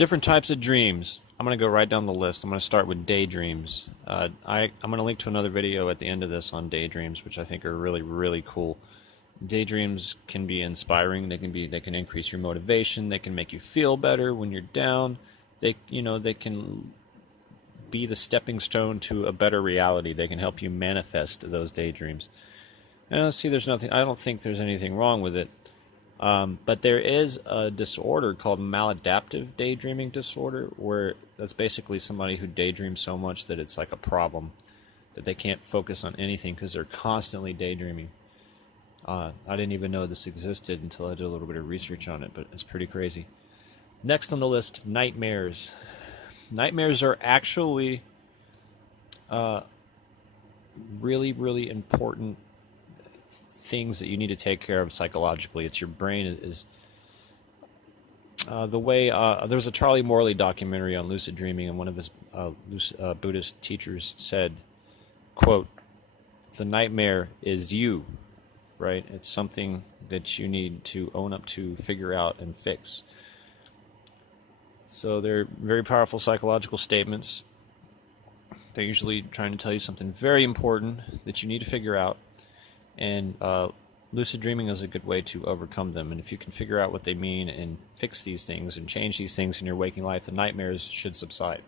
Different types of dreams. I'm going to go right down the list. I'm going to start with daydreams. I'm going to link to another video at the end of this on daydreams, which I think are really, really cool. Daydreams can be inspiring. They can increase your motivation. They can make you feel better when you're down. They can be the stepping stone to a better reality. They can help you manifest those daydreams. And I don't think there's anything wrong with it. But there is a disorder called maladaptive daydreaming disorder, where that's basically somebody who daydreams so much that it's like a problem, that they can't focus on anything because they're constantly daydreaming. I didn't even know this existed until I did a little bit of research on it, but it's pretty crazy. Next on the list, nightmares. Nightmares are actually really, really important things that you need to take care of psychologically. It's your brain is the way there's a Charlie Morley documentary on lucid dreaming, and one of his Buddhist teachers said, quote, "The nightmare is you," right? It's something that you need to own up to, figure out, and fix. So they're very powerful psychological statements. They're usually trying to tell you something very important that you need to figure out. And lucid dreaming is a good way to overcome them. And if you can figure out what they mean and fix these things and change these things in your waking life, the nightmares should subside.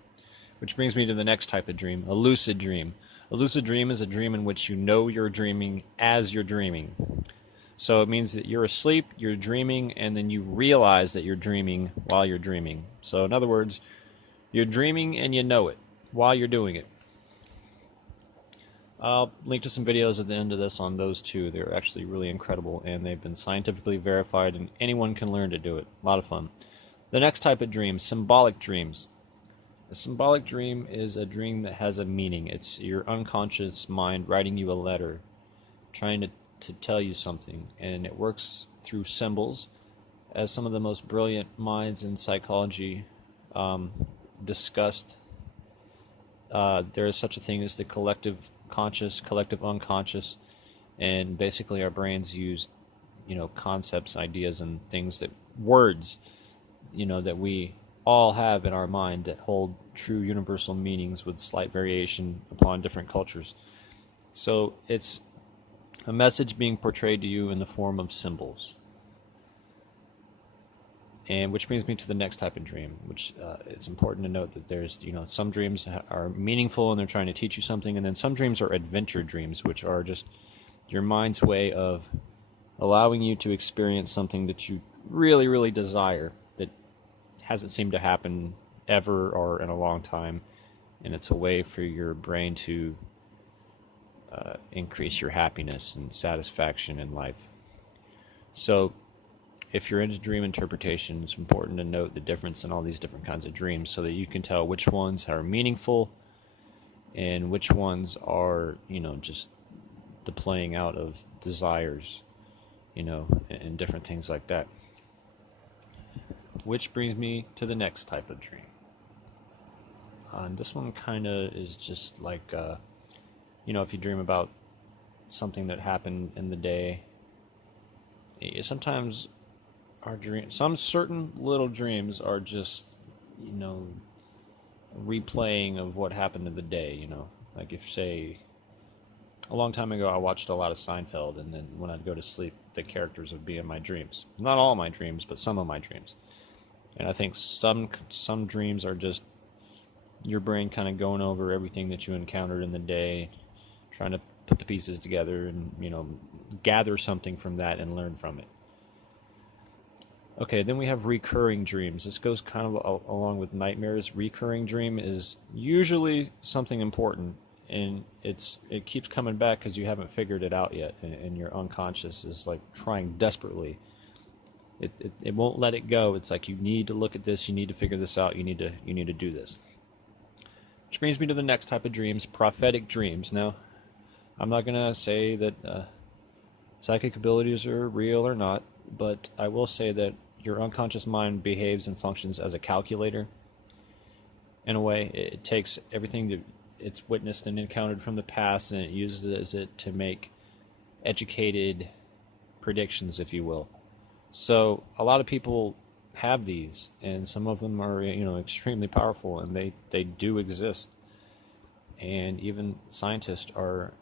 Which brings me to the next type of dream, a lucid dream. A lucid dream is a dream in which you know you're dreaming as you're dreaming. So it means that you're asleep, you're dreaming, and then you realize that you're dreaming while you're dreaming. So in other words, you're dreaming and you know it while you're doing it. I'll link to some videos at the end of this on those two. They're actually really incredible, and they've been scientifically verified, and anyone can learn to do it. A lot of fun. The next type of dream, symbolic dreams. A symbolic dream is a dream that has a meaning. It's your unconscious mind writing you a letter, trying to tell you something, and it works through symbols, as some of the most brilliant minds in psychology discussed. There is such a thing as the collective conscious, collective unconscious, and basically our brains use, concepts, ideas, and things, that words, that we all have in our mind that hold true universal meanings with slight variation upon different cultures. So it's a message being portrayed to you in the form of symbols. And which brings me to the next type of dream, which it's important to note that there's, some dreams are meaningful and they're trying to teach you something, and then some dreams are adventure dreams, which are just your mind's way of allowing you to experience something that you really, really desire that hasn't seemed to happen ever or in a long time, and it's a way for your brain to increase your happiness and satisfaction in life. So if you're into dream interpretation, it's important to note the difference in all these different kinds of dreams so that you can tell which ones are meaningful and which ones are, just the playing out of desires, and different things like that. Which brings me to the next type of dream. This one kind of is just like, if you dream about something that happened in the day, sometimes some certain little dreams are just, replaying of what happened in the day, Like if, say, a long time ago I watched a lot of Seinfeld, and then when I'd go to sleep, the characters would be in my dreams. Not all my dreams, but some of my dreams. And I think some dreams are just your brain kind of going over everything that you encountered in the day, trying to put the pieces together and, gather something from that and learn from it. Okay, then we have recurring dreams. This goes kind of along with nightmares. Recurring dream is usually something important, and it keeps coming back because you haven't figured it out yet, and your unconscious is like trying desperately. It won't let it go. It's like, you need to look at this, you need to figure this out, you need to do this. Which brings me to the next type of dreams, prophetic dreams. Now, I'm not going to say that psychic abilities are real or not, but I will say that your unconscious mind behaves and functions as a calculator. In a way, it takes everything that it's witnessed and encountered from the past, and it uses it to make educated predictions, if you will. So a lot of people have these, and some of them are, you know, extremely powerful, and they do exist, and even scientists are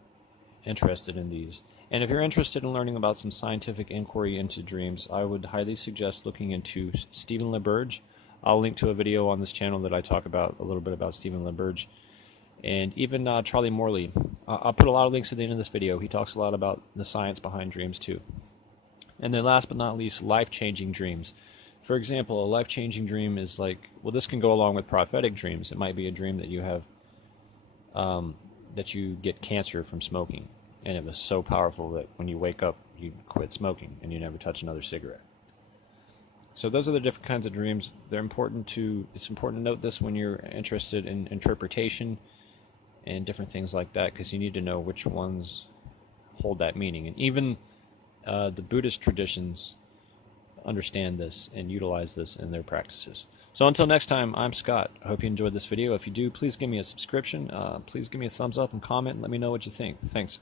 interested in these. And if you're interested in learning about some scientific inquiry into dreams, I would highly suggest looking into Stephen LaBerge. I'll link to a video on this channel that I talk about a little bit about Stephen LaBerge, and even Charlie Morley. I'll put a lot of links at the end of this video. He talks a lot about the science behind dreams too. And then last but not least, life-changing dreams. For example, a life-changing dream is like, well, this can go along with prophetic dreams. It might be a dream that you have, that you get cancer from smoking, and it was so powerful that when you wake up, you quit smoking and you never touch another cigarette. So those are the different kinds of dreams. It's important to note this when you're interested in interpretation and different things like that, because you need to know which ones hold that meaning. And even the Buddhist traditions understand this and utilize this in their practices. So until next time, I'm Scott. I hope you enjoyed this video. If you do, please give me a subscription. Please give me a thumbs up and comment and let me know what you think. Thanks.